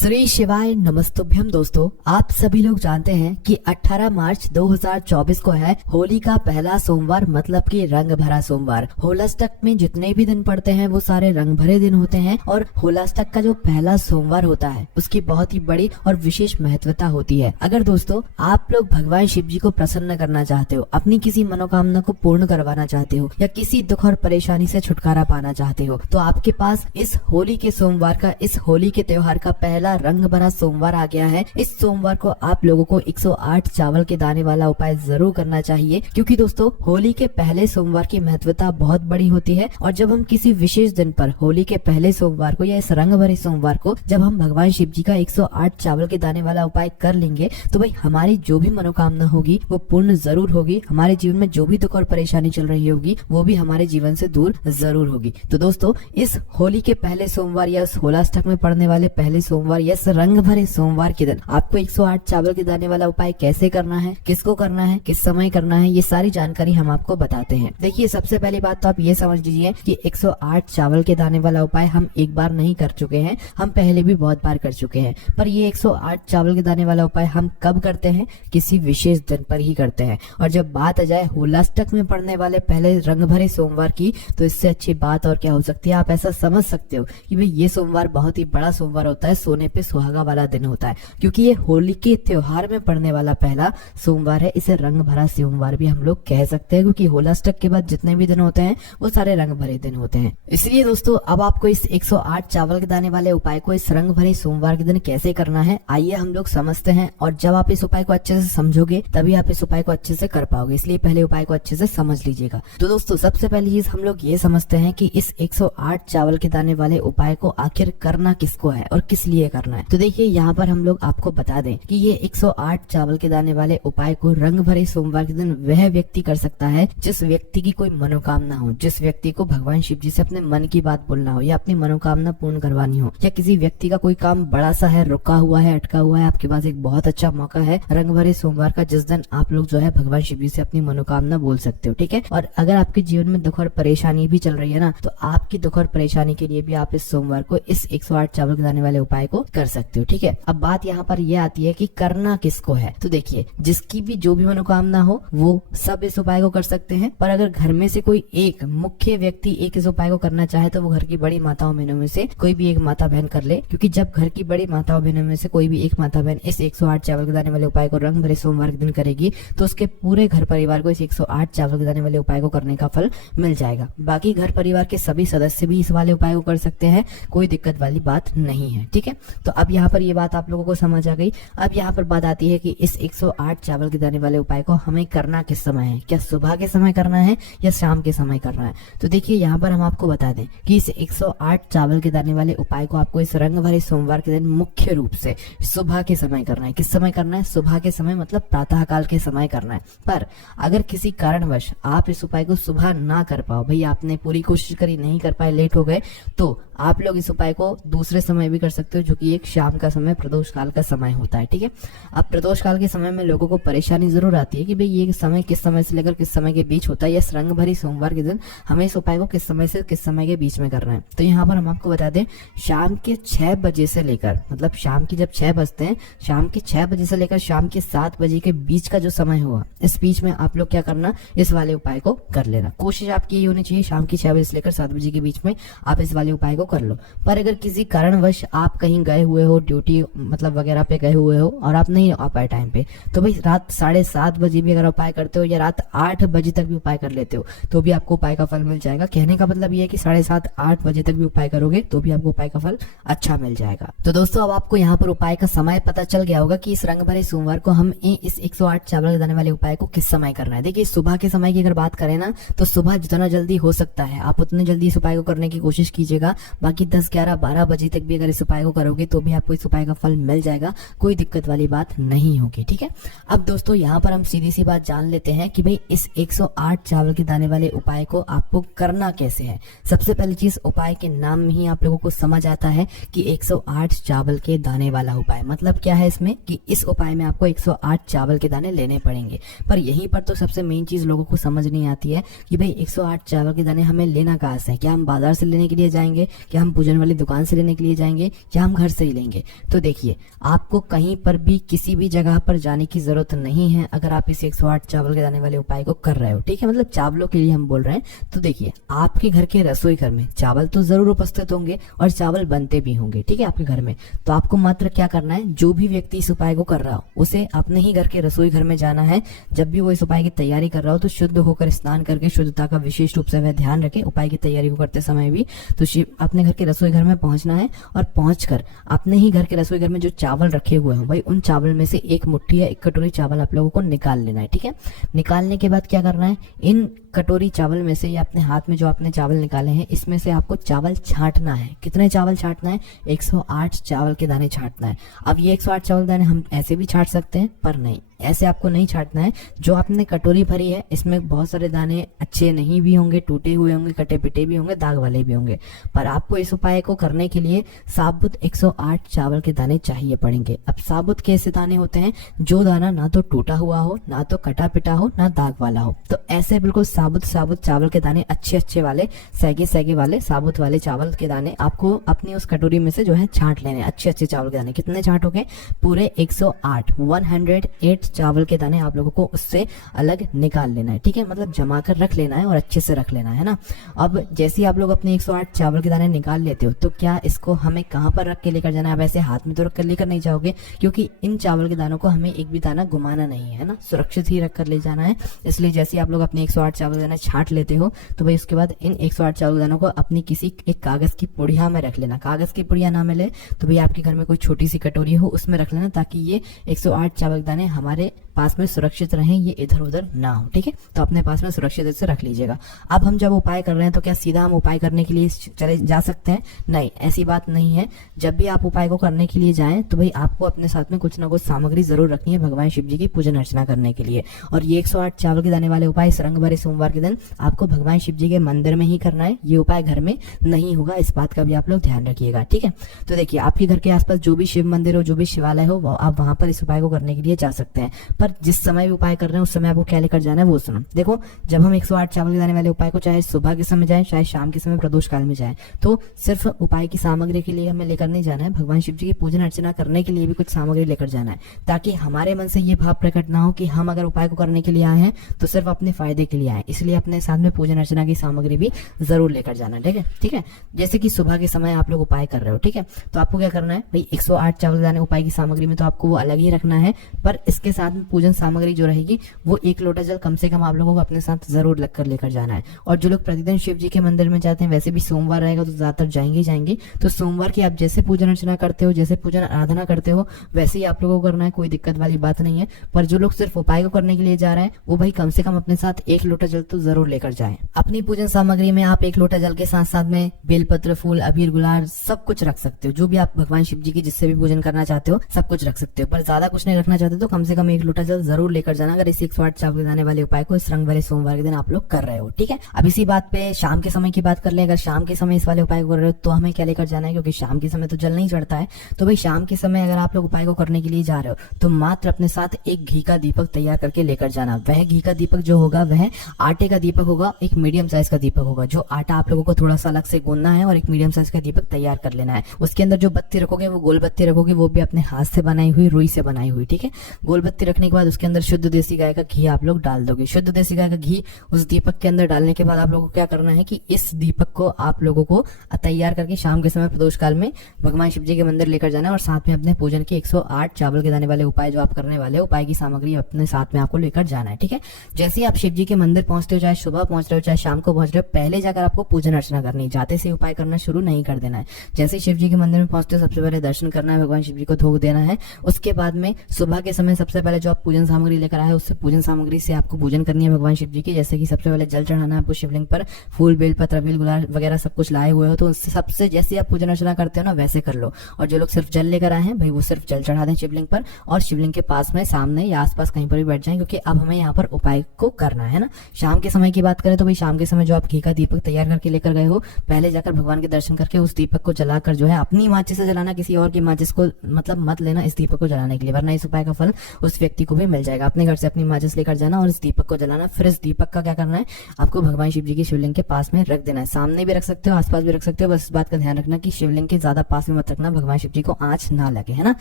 श्री शिवाय नमस्तुभ्यम। दोस्तों, आप सभी लोग जानते हैं कि 18 मार्च 2024 को है होली का पहला सोमवार, मतलब कि रंग भरा सोमवार। होलाष्टक में जितने भी दिन पड़ते हैं वो सारे रंग भरे दिन होते हैं और होलाष्टक का जो पहला सोमवार होता है उसकी बहुत ही बड़ी और विशेष महत्वता होती है। अगर दोस्तों आप लोग भगवान शिव जी को प्रसन्न करना चाहते हो, अपनी किसी मनोकामना को पूर्ण करवाना चाहते हो या किसी दुख और परेशानी से छुटकारा पाना चाहते हो, तो आपके पास इस होली के सोमवार का, इस होली के त्योहार का पहला रंग भरा सोमवार आ गया है। इस सोमवार को आप लोगों को 108 चावल के दाने वाला उपाय जरूर करना चाहिए, क्योंकि दोस्तों होली के पहले सोमवार की महत्वता बहुत बड़ी होती है। और जब हम किसी विशेष दिन पर, होली के पहले सोमवार को या इस रंग भरे सोमवार को, जब हम भगवान शिव जी का 108 चावल के दाने वाला उपाय कर लेंगे तो भाई हमारी जो भी मनोकामना होगी वो पूर्ण जरूर होगी। हमारे जीवन में जो भी दुख और परेशानी चल रही होगी वो भी हमारे जीवन से दूर जरूर होगी। तो दोस्तों, इस होली के पहले सोमवार या इस होलाष्टक में पड़ने वाले पहले सोमवार या इस रंग भरे सोमवार के दिन आपको 108 चावल के दाने वाला उपाय कैसे करना है, किसको करना है, किस समय करना है, ये सारी जानकारी हम आपको बताते हैं। देखिए, सबसे पहली बात तो आप ये समझ लीजिए कि 108 चावल के दाने वाला उपाय हम एक बार नहीं कर चुके हैं, हम पहले भी बहुत बार कर चुके हैं। पर ये 108 चावल के दाने वाला उपाय हम कब करते हैं? किसी विशेष दिन पर ही करते हैं। और जब बात आ जाए होलाष्टक में पड़ने वाले पहले रंग भरे सोमवार की, तो इससे अच्छी बात और क्या हो सकती है। आप ऐसा समझ सकते हो कि भाई ये सोमवार बहुत ही बड़ा सोमवार होता है, सोने पे सुहागा वाला दिन होता है, क्योंकि ये होली के त्योहार में पड़ने वाला पहला सोमवार है। इसे रंग भरा सोमवार भी हम लोग कह सकते हैं, क्योंकि होलाष्टक के बाद जितने भी दिन होते हैं वो सारे रंग भरे दिन होते हैं। इसलिए दोस्तों, अब आपको इस 108 चावल के दाने वाले उपाय को इस रंग भरे सोमवार के दिन कैसे करना है, आइए हम लोग समझते हैं। और जब आप इस उपाय को अच्छे से समझोगे तभी आप इस उपाय को अच्छे से कर पाओगे, इसलिए पहले उपाय को अच्छे से समझ लीजिएगा। तो दोस्तों, सबसे पहली चीज हम लोग ये समझते हैं कि इस 108 चावल के दाने वाले उपाय को आखिर करना किसको है और किस लिए करना है। तो देखिए, यहाँ पर हम लोग आपको बता दें कि ये 108 चावल के दाने वाले उपाय को रंग भरे सोमवार के दिन वह व्यक्ति कर सकता है जिस व्यक्ति की कोई मनोकामना हो, जिस व्यक्ति को भगवान शिव जी से अपने मन की बात बोलना हो या अपनी मनोकामना पूर्ण करवानी हो, या किसी व्यक्ति का कोई काम बड़ा सा है, रुका हुआ है, अटका हुआ है। आपके पास एक बहुत अच्छा मौका है रंग भरे सोमवार का, जिस दिन आप लोग जो है भगवान शिव जी से अपनी मनोकामना बोल सकते हो, ठीक है। और अगर आपके जीवन में दुख और परेशानी भी चल रही है ना, तो आपकी दुख और परेशानी के लिए भी आप इस सोमवार को इस 108 चावल के दाने वाले उपाय को कर सकते हो, ठीक है। अब बात यहाँ पर यह आती है कि करना किसको है। तो देखिए, जिसकी भी जो भी मनोकामना हो वो सब इस उपाय को कर सकते हैं। पर अगर घर में से कोई एक मुख्य व्यक्ति एक इस उपाय को करना चाहे तो वो घर की बड़ी माताओं बहनों में से कोई भी एक माता बहन कर ले, क्योंकि जब घर की बड़ी माताओं बहनों में से कोई भी एक माता बहन इस 108 चावल के दाने वाले उपाय को रंग भरे सोमवार के दिन करेगी तो उसके पूरे घर परिवार को इस 108 चावल के दाने वाले उपाय को करने का फल मिल जाएगा। बाकी घर परिवार के सभी सदस्य भी इस वाले उपाय को कर सकते हैं, कोई दिक्कत वाली बात नहीं है, ठीक है। तो अब यहाँ पर ये बात आप लोगों को समझ आ गई। अब यहाँ पर बात आती है कि इस 108 चावल के दाने वाले उपाय को हमें करना किस समय है, क्या सुबह के समय करना है या शाम के समय करना है। तो देखिए, यहाँ पर हम आपको बता दें कि इस 108 चावल के दाने वाले उपाय को आपको इस रंग भरे सोमवार के दिन मुख्य रूप से सुबह के समय करना है। किस समय करना है? सुबह के समय, मतलब प्रातः काल के समय करना है। पर अगर किसी कारणवश आप इस उपाय को सुबह ना कर पाओ, भाई आपने पूरी कोशिश करी नहीं कर पाए, लेट हो गए, तो आप लोग इस उपाय को दूसरे समय भी कर सकते हो, जो कि एक शाम का समय, प्रदोष काल का समय होता है, ठीक है। अब प्रदोष काल के समय में लोगों को परेशानी जरूर आती है कि भाई ये समय किस समय से लेकर किस समय के बीच होता है, या इस रंग भरी सोमवार के दिन हमें इस उपाय को किस समय से किस समय के बीच में करना है। तो यहाँ पर हम आपको बता दें, शाम के 6 बजे से लेकर, मतलब शाम की जब 6 बजते हैं, शाम के 6 बजे से लेकर शाम के 7 बजे के बीच का जो समय हुआ, इस बीच में आप लोग क्या करना, इस वाले उपाय को कर लेना। कोशिश आपकी ये होनी चाहिए शाम की 6 बजे से लेकर 7 बजे के बीच में आप इस वाले उपाय को कर लो। पर अगर किसी कारणवश आप कहीं गए हुए हो, ड्यूटी मतलब वगैरह पे गए हुए हो और आप नहीं आ पाए टाइम पे, तो भाई रात 7:30 बजे भी अगर उपाय करते हो या रात 8 बजे तक भी उपाय कर लेते हो तो भी आपको उपाय का फल मिल जाएगा। कहने का मतलब ये है कि 7:30 8 बजे तक भी उपाय करोगे तो भी आपको उपाय का फल अच्छा मिल जाएगा। तो दोस्तों, अब आपको यहाँ पर उपाय का समय पता चल गया होगा कि इस रंग भरे सोमवार को हम इस 108 चावल के दाने वाले उपाय को किस समय करना है। देखिए, सुबह के समय की अगर बात करें ना, तो सुबह जितना जल्दी हो सकता है आप उतने जल्दी इस उपाय को करने की कोशिश कीजिएगा। बाकी 10 11 12 बजे तक भी अगर इस उपाय को करोगे तो भी आपको इस उपाय का फल मिल जाएगा, कोई दिक्कत वाली बात नहीं होगी, ठीक है। अब दोस्तों, यहाँ पर हम सीधी सी बात जान लेते हैं कि भाई इस 108 चावल के दाने वाले उपाय को आपको करना कैसे है। सबसे पहली चीज, उपाय के नाम में ही आप लोगों को समझ आता है कि 108 चावल के दाने वाला उपाय मतलब क्या है। इसमें कि इस उपाय में आपको 108 चावल के दाने लेने पड़ेंगे। पर यहीं पर तो सबसे मेन चीज लोगों को समझ नहीं आती है कि भाई 108 चावल के दाने हमें लेना कहाँ से है। क्या हम बाजार से लेने के लिए जाएंगे कि हम पूजन वाली दुकान से लेने के लिए जाएंगे या हम घर से ही लेंगे। तो देखिए, आपको कहीं पर भी किसी भी जगह पर जाने की जरूरत नहीं है अगर आप इस 108 चावल के दाने वाले उपाय को कर रहे हो, ठीक है। मतलब चावलों के लिए हम बोल रहे हैं। तो देखिए, आपके घर के रसोई घर में चावल तो जरूर उपस्थित होंगे और चावल बनते भी होंगे, ठीक है, आपके घर में। तो आपको मात्र क्या करना है, जो भी व्यक्ति इस उपाय को कर रहा हो उसे अपने ही घर के रसोई घर में जाना है। जब भी वो इस उपाय की तैयारी कर रहा हो तो शुद्ध होकर स्नान करके शुद्धता का विशेष रूप से वह ध्यान रखे उपाय की तैयारी को करते समय भी। तो अपने घर के रसोई घर में पहुंचना है और पहुंचकर अपने ही घर के रसोई घर में जो चावल रखे हुए हैं भाई, उन चावल में से एक मुट्ठी या एक कटोरी चावल आप लोगों को निकाल लेना है, ठीक है। निकालने के बाद क्या करना है, इन कटोरी चावल में से या अपने हाथ में जो आपने चावल निकाले हैं इसमें से आपको चावल छांटना है। कितने चावल छांटना है, 108 चावल के दाने छांटना है। अब ये 108 चावल दाने हम ऐसे भी छांट सकते हैं, पर नहीं, ऐसे आपको नहीं छांटना है। जो आपने कटोरी भरी है इसमें बहुत सारे दाने अच्छे नहीं भी होंगे, टूटे हुए होंगे, कटे पिटे भी होंगे, दाग वाले भी होंगे। पर आपको इस उपाय को करने के लिए साबुत 108 चावल के दाने चाहिए पड़ेंगे। अब साबुत कैसे दाने होते हैं, जो दाना ना तो टूटा हुआ हो, ना तो कटा पिटा हो, ना दाग वाला हो। तो ऐसे बिल्कुल साबुत चावल के दाने, अच्छे वाले सैगे वाले साबुत वाले चावल के दाने आपको अपनी उस कटोरी में से जो है छांट लेने। अच्छे चावल के दाने कितने छांटोगे, पूरे 108 चावल के दाने आप लोगों को उससे अलग निकाल लेना है, ठीक है। मतलब जमा कर रख लेना है और अच्छे से रख लेना है ना। अब जैसे ही आप लोग अपने 108 चावल के दाने निकाल लेते हो तो क्या इसको हमें कहाँ पर रख के लेकर जाना है। अब ऐसे हाथ में तो रख कर लेकर नहीं जाओगे, क्योंकि इन चावल के दानों को हमें एक भी दाना घुमाना नहीं है ना, सुरक्षित ही रख कर ले जाना है। इसलिए जैसे आप लोग अपने 108 चावल के दाने छांट लेते हो तो भाई उसके बाद इन 108 चावल के दानों को अपनी किसी एक कागज की पुड़िया में रख लेना। कागज की पुड़िया ना मिले तो भाई आपके घर में कोई छोटी सी कटोरी हो उसमें रख लेना, ताकि ये 108 चावल के दाने हमारे पास में सुरक्षित रहें, ये इधर उधर ना हो, ठीक है। तो अपने पास में सुरक्षित से रख लीजिएगा। अब हम जब उपाय कर रहे हैं तो क्या सीधा हम उपाय करने के लिए चले जा सकते हैं, नहीं, ऐसी बात नहीं है। जब भी आप उपाय को करने के लिए जाएं तो भाई आपको अपने साथ में कुछ ना कुछ सामग्री जरूर रखनी है भगवान शिव जी की पूजन अर्चना करने के लिए। और ये 108 चावल के दाने वाले उपाय इस रंग भरे सोमवार के दिन आपको भगवान शिव जी के मंदिर में ही करना है, ये उपाय घर में नहीं होगा, इस बात का भी आप लोग ध्यान रखिएगा, ठीक है। तो देखिए, आपके घर के आसपास जो भी शिव मंदिर हो, जो भी शिवालय हो, आप वहां पर इस उपाय को करने के लिए जा सकते हैं। पर जिस समय भी उपाय कर रहे हैं उस समय आपको क्या लेकर जाना है वो सुनो। देखो, जब हम 108 चावल के दाने वाले उपाय को चाहे सुबह के समय जाए, चाहे शाम के समय प्रदोष काल में जाए, तो सिर्फ उपाय की सामग्री के लिए हमें लेकर नहीं जाना है, भगवान शिव जी की पूजन अर्चना करने के लिए भी कुछ सामग्री लेकर जाना है, ताकि हमारे मन से ये भाव प्रकट ना हो कि हम अगर उपाय को करने के लिए आए हैं तो सिर्फ अपने फायदे के लिए आए। इसलिए अपने साथ में पूजन अर्चना की सामग्री भी जरूर लेकर जाना है, ठीक है, ठीक है। जैसे कि सुबह के समय आप लोग उपाय कर रहे हो, ठीक है, तो आपको क्या करना है भाई, 108 चावल के दाने उपाय की सामग्री में तो आपको वो अलग ही रखना है, पर इसके साथ में पूजन सामग्री जो रहेगी वो 1 लोटा जल कम से कम आप लोगों को अपने साथ जरूर लेकर जाना है। और जो लोग प्रतिदिन शिव जी के मंदिर में जाते हैं, वैसे भी सोमवार रहेगा तो ज्यादातर जाएंगे, तो सोमवार की आप जैसे पूजन अर्चना करते हो, जैसे पूजन आराधना करते हो, वैसे ही आप लोगों को करना है, कोई दिक्कत वाली बात नहीं है। पर जो लोग सिर्फ उपाय को करने के लिए जा रहे हैं वो भाई कम से कम अपने साथ 1 लोटा जल तो जरूर लेकर जाएं। अपनी पूजन सामग्री में आप 1 लोटा जल के साथ साथ में बेलपत्र, फूल, अबीर, गुलाल सब कुछ रख सकते हो। जो भी आप भगवान शिव जी की जिससे भी पूजन करना चाहते हो सब कुछ रख सकते हो, पर ज्यादा कुछ नहीं रखना चाहते तो कम से कम 1 लोटा जल जरूर लेकर जाना, अगर इस 108 चावल के दाने वाले उपाय को इस रंग भरे सोमवार के दिन आप लोग कर रहे हो, ठीक है। अब इसी बात पे शाम के समय की बात कर ले। अगर शाम के समय इस वाले उपाय को कर रहे हो तो हमें क्या लेकर जाना है, क्योंकि शाम के समय तो जल नहीं चढ़ता है। तो भाई शाम के समय अगर आप लोग उपाय को करने के लिए जा रहे हो तो मात्र अपने साथ एक घी का दीपक तैयार करके लेकर जाना। वह घी का दीपक जो होगा वह आटे का दीपक होगा, एक मीडियम साइज का दीपक होगा। जो आटा आप लोगों को थोड़ा सा अलग से गूंदना है और एक मीडियम साइज का दीपक तैयार कर लेना है। उसके अंदर जो बत्ती रखोगे वो गोल बत्ती रखोगे, वो भी अपने हाथ से बनाई हुई, रुई से बनाई हुई, ठीक है। गोल बत्ती रखने के बाद उसके अंदर शुद्ध देसी गाय का घी आप लोग डाल दोगे। शुद्ध देसी गाय का घी उस दीपक के अंदर डालने के बाद आप लोगों को क्या करना है कि इस दीपक को आप लोगों को तैयार करके शाम के समय प्रदोष काल में भगवान शिव जी के मंदिर लेकर जाना है, और साथ में अपने पूजन के 108 चावल के दाने वाले उपाय जो आप करने वाले हो, उपाय की सामग्री अपने साथ में आपको लेकर जाना है, ठीक है। जैसे ही आप शिव जी के मंदिर पहुंचते हो, चाहे सुबह पहुंच रहे हो चाहे शाम को पहुंच रहे हो, पहले जाकर आपको पूजन अर्चना करनी है, जाते से उपाय करना शुरू नहीं कर देना है। जैसे ही शिव जी के मंदिर में पहुंचते हो सबसे पहले दर्शन करना है, भगवान शिव जी को धूप देना है। उसके बाद में सुबह के समय सबसे पहले जो आप पूजन सामग्री लेकर आए उससे पूजन सामग्री से आपको पूजन करनी है भगवान शिव जी की। जैसे कि सबसे पहले जल चढ़ाना है आपको शिवलिंग पर, फूल, बेल पत्र, अबीर, गुलाल वगैरह सब कुछ लाए हुए हो तो उससे सबसे जैसे आप पूजन अर्चना करते हो ना वैसे कर लो। और जो लोग सिर्फ जल लेकर आए हैं भाई वो सिर्फ जल चढ़ा दें शिवलिंग पर, और शिवलिंग के पास में सामने या आसपास कहीं पर भी बैठ जाएं, क्योंकि अब हमें यहाँ पर उपाय को करना है ना। शाम शाम के समय की बात करें तो भाई शाम के समय जो आप घी का दीपक तैयार करके लेकर गए हो, पहले जाकर भगवान के दर्शन करके उस दीपक को जलाकर जो है अपनी माचिस से जलाना, किसी और की माचिस को मतलब मत लेना इस दीपक को जलाने के लिए, वरना इस उपाय का फल उस व्यक्ति को भी मिल जाएगा। अपने घर से अपनी माचिस लेकर जाना और इस दीपक को जलाना। फिर इस दीपक का क्या करना है, आपको भगवान शिव जी की शिवलिंग के पास में रख देना है। सामने भी रख सकते हो, आसपास भी रख सकते हो, बस इस बात का ध्यान रखना कि शिवलिंग के ज्यादा पास में मत रखना, भगवान शिव जी को आंच ना लगे, है ना।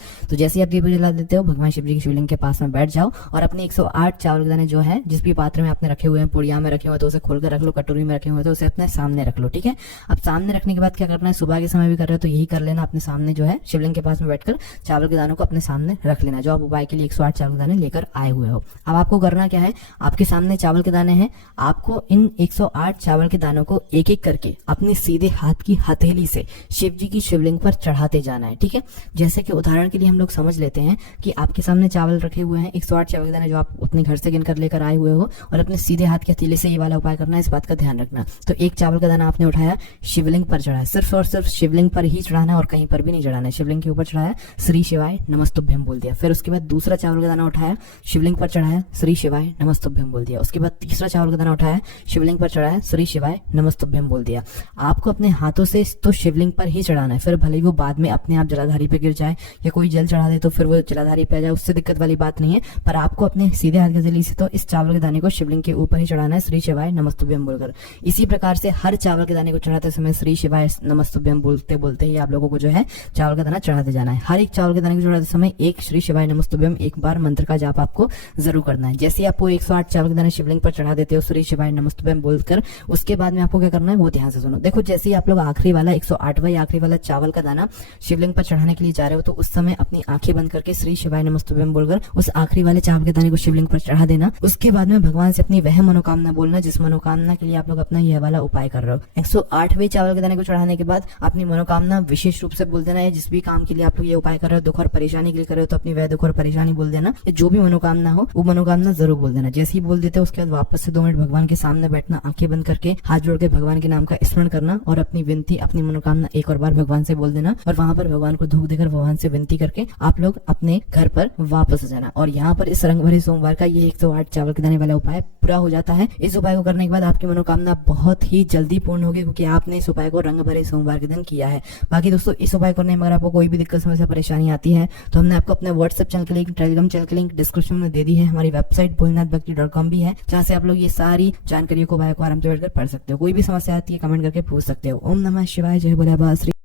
तो जैसे ही आप दीपक जला देते हो, भगवान शिव जी की शिवलिंग के पास में बैठ जाओ और अपने 108 चावल के दाने जो है जिस भी पात्र में आपने रखे हुए हैं, पुड़िया में रखे हुए तो उसे खोलकर रख लो, कटोरी में रखे हुए तो उसे अपने सामने रख लो, ठीक है। अब सामने रखने के बाद क्या करना है, सुबह के समय भी कर रहे हो तो यही कर लेना, अपने सामने जो है शिवलिंग के पास में बैठकर चावल के दानों को अपने सामने रख लेना, जो आप उपाय के लिए 108 चावल के दाने लेकर आए हुए हो। अब आपको करना क्या है, आपके सामने चावल के दाने हैं, आपको इन 108 चावल के दानों को एक एक करके अपने सीधे हाथ की हथेली से शिव जी की शिवलिंग पर चढ़ाते जाना है, ठीक है। जैसे कि उदाहरण के लिए हम लोग समझ लेते हैं कि आपके सामने चावल रखे हुए हैं, 108 चावल के दाने जो आप अपने घर से गिनकर लेकर आए हुए हो, और अपने सीधे हाथ की हथेली से ये वाला उपाय करना है, इस बात का ध्यान रखना। तो एक चावल का दाना आपने उठाया, शिवलिंग पर चढ़ाया, सिर्फ और सिर्फ शिवलिंग पर ही चढ़ाना है और कहीं पर भी नहीं चढ़ाना है। शिवलिंग के ऊपर चढ़ाया, श्री शिवाय नमस्तुभ्यम बोल दिया। फिर उसके बाद दूसरा चावल का दाना उठाया, शिवलिंग पर चढ़ाया, श्री शिवाय नमस्तुभ्यम बोल दिया। उसके बाद तीसरा चावल का दाना उठाया, शिवलिंग पर चढ़ाया, श्री शिवाय नमस्तुभ्यम बोल दिया। आपको अपने हाथों से तो शिवलिंग पर ही चढ़ाना है, फिर भले ही वो बाद में अपने आप जलाधारी पे गिर जाए या कोई जल चढ़ा दे तो फिर वो जलाधारी पे आ जाए, उससे दिक्कत वाली बात नहीं है, पर आपको अपने सीधे हाथ की हथेली से तो इस चावल के दाने को शिवलिंग के ऊपर ही चढ़ाना है, श्री शिवाय नमस्तुभ्यम बोलकर। इसी प्रकार से हर चावल के दाने को चढ़ाते समय श्री शिवाय नमस्तुभ्यम बोलते बोलते ही आप लोगों को जो है चावल का दाना चढ़ाते जाना है। हर एक चावल के दाने को चढ़ाते समय एक श्री शिवाय नमस्तुभ्यम एक बार मंत्र का जाप आपको जरूर करना है। जैसे आपको 108 चावल के दाने शिवलिंग पर चढ़ा देते हो श्री शिवाय नमस्तुभ्यम बोलकर, उसके बाद में आपको क्या करना है वो ध्यान से सुनो। देखो जैसे ही आप लोग आखिरी वाला 108वां आखिरी वाला चावल का दाना शिवलिंग पर चढ़ाने के लिए जा रहे हो, तो उस समय अपनी आंखें बंद करके श्री शिवाय नमस्तुभ्यम बोलकर उस आखिरी वाले चावल के दाने को शिवलिंग पर चढ़ा देना। उसके बाद में भगवान से अपनी वह मनोकामना बोलना जिस मनोकामना के लिए आप लोग अपना यह वाला उपाय कर रहे हो। 108वें चावल के दाने को चढ़ाने के बाद अपनी मनोकामना विशेष रूप से बोल देना है। जिस भी काम के लिए आप लोग ये उपाय कर रहे हो, दुख और परेशानी के लिए कर रहे हो, तो अपनी वह दुख और परेशानी बोल देना। जो भी मनोकामना हो वो मनोकामना जरूर बोल देना। जैसे ही बोल देते हो उसके बाद वापस से 2 मिनट भगवान के सामने बैठना, आंखें बंद करके हाथ जोड़ के भगवान के नाम का स्मरण करना और अपनी विनती अपनी मनोकामना एक और बार भगवान से बोल देना, और वहां पर भगवान को धूप देकर भगवान से विनती करके आप लोग अपने घर पर वापस आ जाना। और यहाँ पर इस रंग भरे सोमवार का ये 108 चावल के दाने वाला उपाय पूरा हो जाता है। इस उपाय को करने के बाद आपकी मनोकामना बहुत ही जल्दी पूर्ण होगी, क्योंकि आपने इस उपाय को रंग भरे सोमवार के दिन किया है। बाकी दोस्तों इस उपाय करने में अगर आपको कोई भी दिक्कत समस्या परेशानी आती है तो हमने आपको अपने व्हाट्सएप चैनल के लिंक, टेलीग्राम चैनल के लिंक डिस्क्रिप्शन में दे दी है। हमारी वेबसाइट भोलेनाथभक्ति.com भी है, जहाँ से आप लोग ये सारी जानकारियों को उपाय को आराम से बैठकर पढ़ सकते हो। कोई भी समस्या आती है कमेंट करके पूछ सकते हो। ओम नमः शिवाय, जय भोले बाबा।